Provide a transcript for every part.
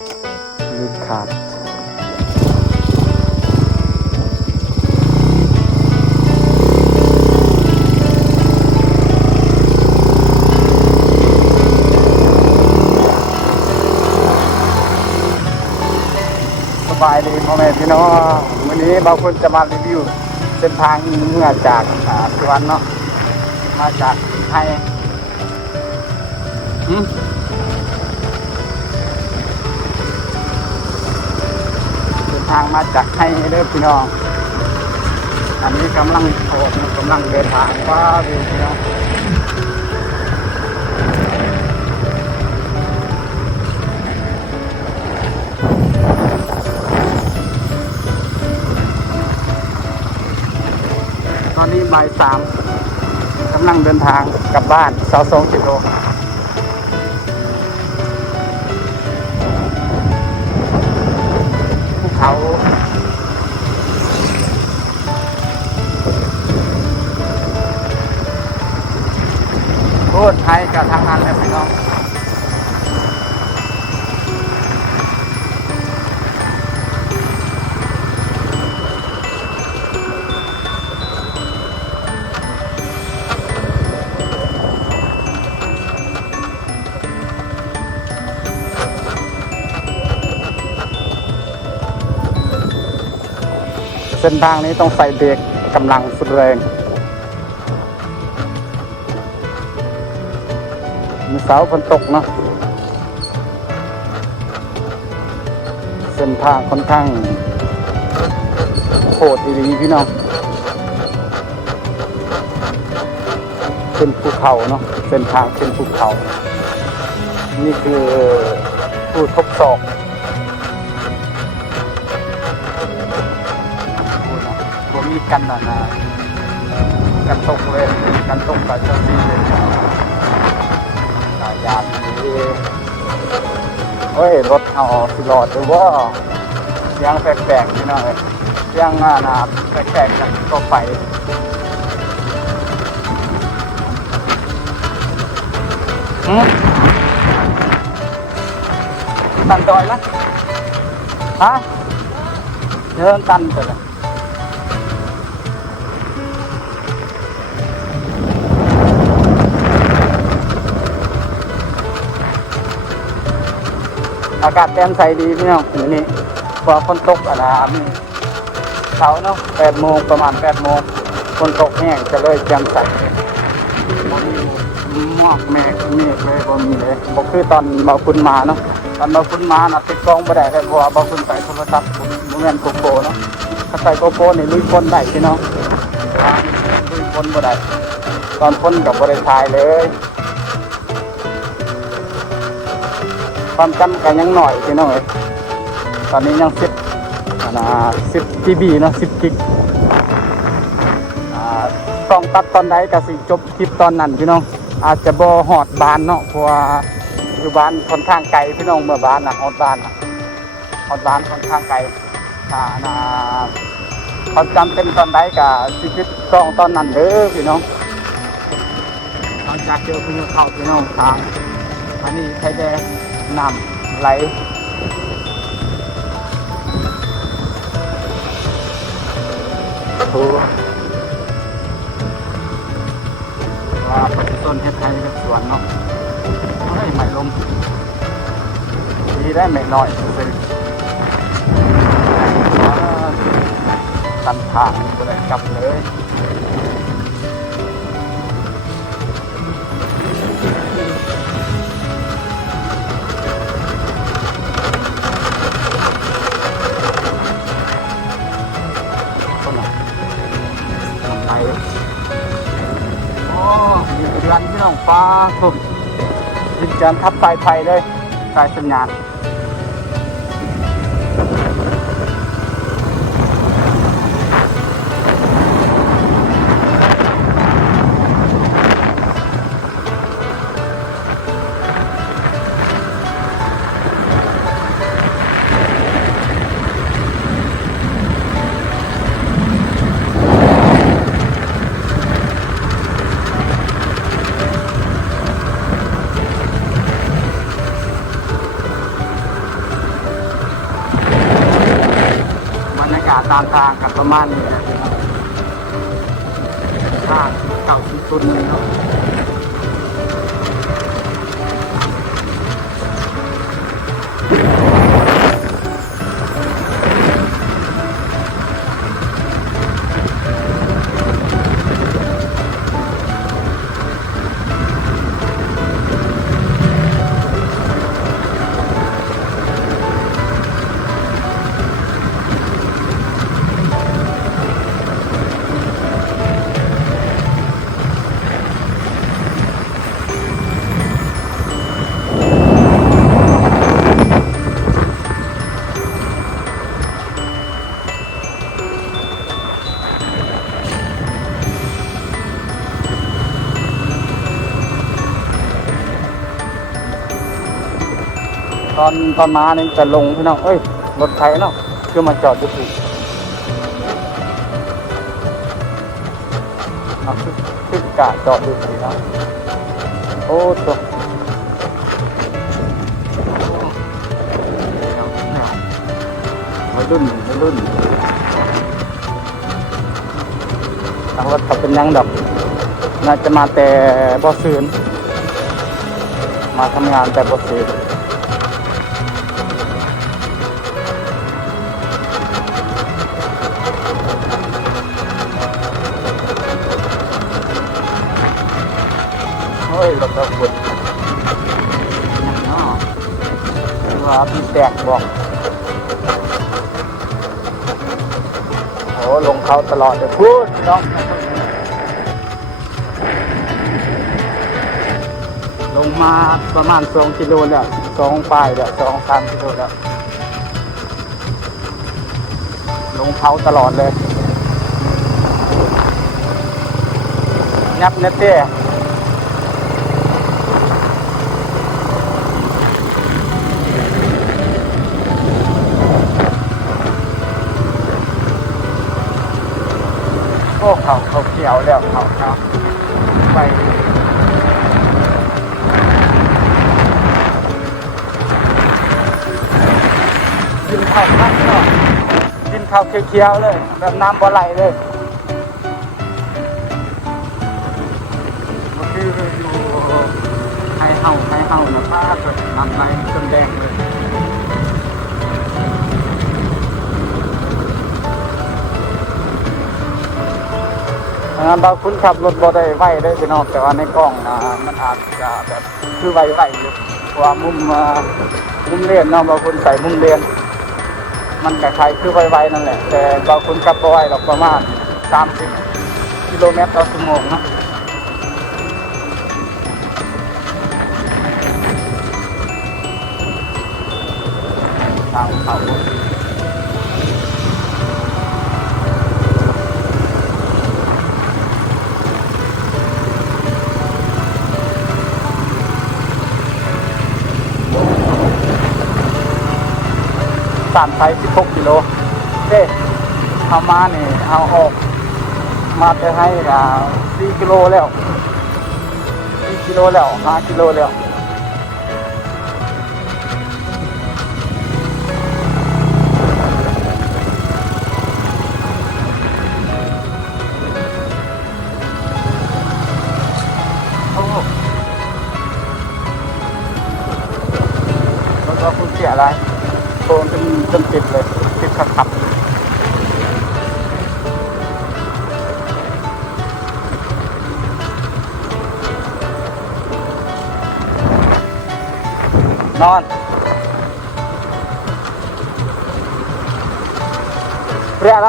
ลืดขาดสบายดีพ่อแม่พี่น้องวันนี้บางคนจะมารีวิวเส้นทางเมื่อจากสวนเนาะมาจากไทยเดินทางมาจากไทยเด้อพี่น้องอันนี้กำลังเดินทางว่าวิวพี่น้องตอนนี้บ่าย 3กำลังเดินทางกลับบ้าน22 กิโลภูเขาโคตรไทยกับทางนั้นเลยพี่น้องเส้นทางนี้ต้องใส่เบรกกำลังสุดแรงมีเสาฝนตกเนาะเส้นทางค่อนข้างโหดดีพี่น้องเป็นภูเขาเนาะเส้นทางเป็นภูเขานี่คือผู้ทดสอบมีกันนะกันตกเลยกันตกกับเจ้าที่เลยยานนี้เฮ้ยรถเอาสิรอดหรือว่ายังแปลกๆนี่นะยังแปลกๆกันก็ไปตันดอยนะฮะเดินตันไปเลยอากาศแจ่มใสดีพี่น้องวันนี้พอฝนตกมีเช้าเนาะ8 โมงประมาณ8 โมงฝนตกแห้งจะเลยแจ่มใสหมอกเมฆเลยบ่มีเลยบ่คือตอนเราขึ้นมาเนาะตอนเราขึ้นมาติดกล้องบ่ได้เลยเพราะว่าบ่ขึ้นไปโทรศัพท์บ่แม่นโกโปรเนาะถ้าใส่โกโปรนี่ลุยฝนได้พี่น้องลุยฝนบ่ได้ตอนฝนก็บ่ได้ถ่ายเลยความจำกันยังหน่อยพี่น้องตอนนี้ยัง10 GB เนาะ10 กิกต้องตัดตอนใดก็สิจบคลิปตอนนั้นพี่น้องอาจจะบ่ฮอดบ้านเนาะเพราะว่าอยู่บ้านค่อนข้างไกลพี่น้องเมื่อบ้านฮอดบ้านค่อนข้างไกลความจำเต็มตอนใดก็สิคลิปต้องตอนนั้นเด้อพี่น้องหลังจากเจอพี่น้องเข้าพี่น้องทางอันนี้ไทยแดงน้ำไหลโอ้ว่าต้นเฮ็ดไทยกับสวนเนาะเฮ้ยใหม่ลมดีได้ไม่น้อยเลยตันทางก็เลยกลับเลยมีเดือนที่น้องฟ้าสุดดินจันทับสายไฟเลยสายสัญญาณ ากาศตามทางกันประมาณนี้นะทางเก่าที่สุดเลยเนาะตอนมาเนี่ยจะลงพี่น้องเอ้ยรถไถเนาะคือมาจอดอยู่ที่ขึ้นกะจอดอยู่ที่เนาะโอ้ตัววัยรุ่นทางรถเขาเป็นยังดอกน่าจะมาแต่บ่ซื่นมาทำงานแต่บ่ซื่นเฮ้ยรถเราขุดว่าพี่แตกบอกโอ้ลงเขาตลอดเลยพูดน้องลงมาประมาณ2 กิโลแล้ว2 ปลายแล้ว2-3 กิโลแล้วลงเขาตลอดเลยยับเนเต้โอ้เขาเขียวแล้วเขาครับไปกินข้าวพักเนาะกินข้าวเขียวๆเลยแบบน้ำบ่ไหลเลยก็คืออยู่ให้เห่านะป้าเกิดน้ำไหลจนแดงเลยงานบางคุณขับรถบ่ได้ไวได้พี่น้องแต่ว่าในกล้องนะมันอาจจะแบบคือไวอยู่ว่ามุมเลียนเนาะบางคุณใส่มุมเลียนมันคล้ายๆคือไวนั่นแหละแต่บางคุณขับบ่ไวหรอกประมาณ30 กิโลเมตรต่อชั่วโมงนะทางเขาไป16 กิโลเด้เอามาเนี่ยเอาออกมาจะให้4 กิโลแล้ว5 กิโลแล้วโอ้แล้วก็คุณเสียอะไรโดนจนติดเลยติดขับนอนเรียกอะไร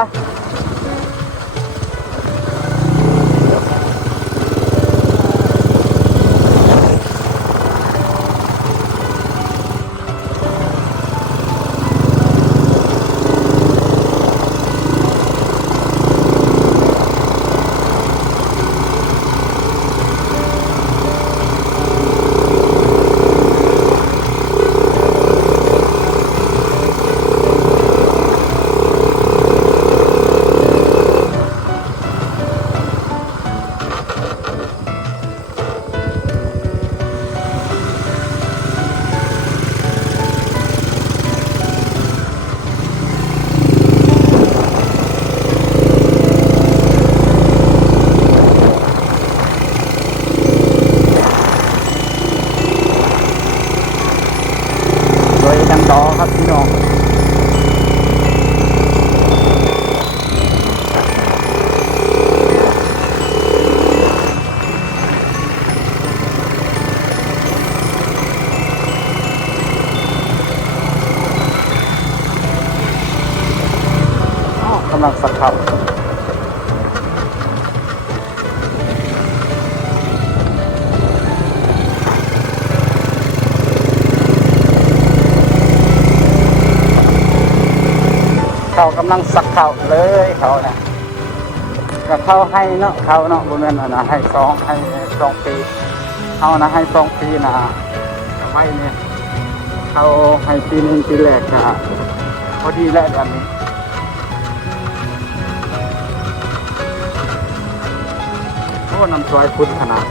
ต่อครับพี่น้องกำลังสักครับเขากำลังสักเข่าเลยเขานะก็เข้าให้เนาะเขาเนาะบนนั้นนะให้สองปีเขานะให้2 ปีนะไว้เนี่ยเขาให้ปีนึงปีแรกนะพอดีแล้วแบบนี้โอ้น้ำซอยพุ่นขนาด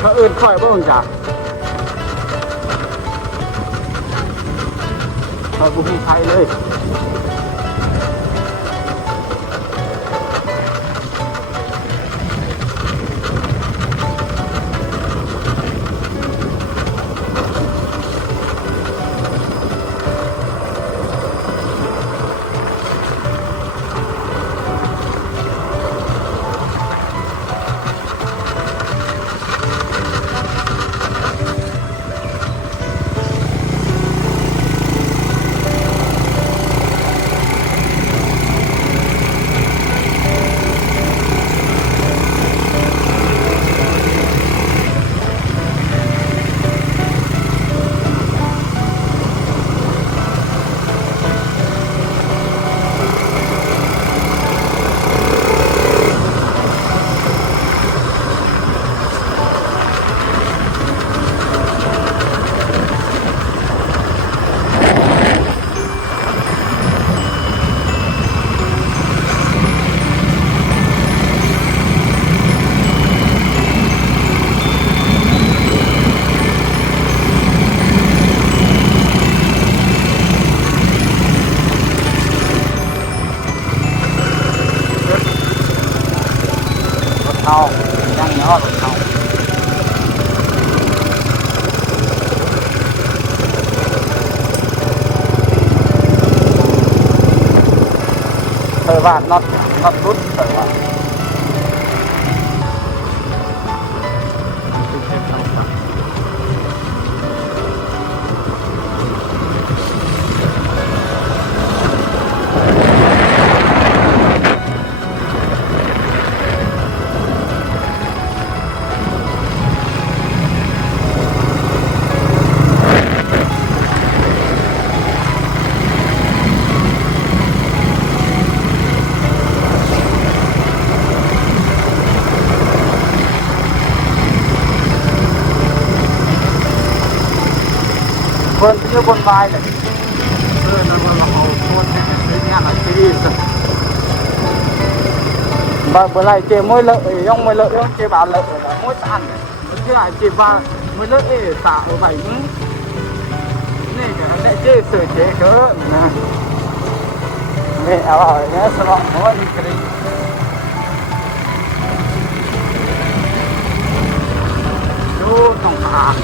เขาอื่นค่อยบ้างจ้ะเขาบุญไทยเลยเอายังเนาะเอาว่าน็อตรุดว่าคนที่บนบายเลยแล้วเราเอาคนเนี่ยที่สุดbữa nay chị mới lợi ông mới lợi ông chị bảo lợi là mỗi ăn chứ lại chị ba mới lợi xả ở bảy này cái chị sửa chế cỡ mẹ hỏi nhá sao nó đi cái chú không phá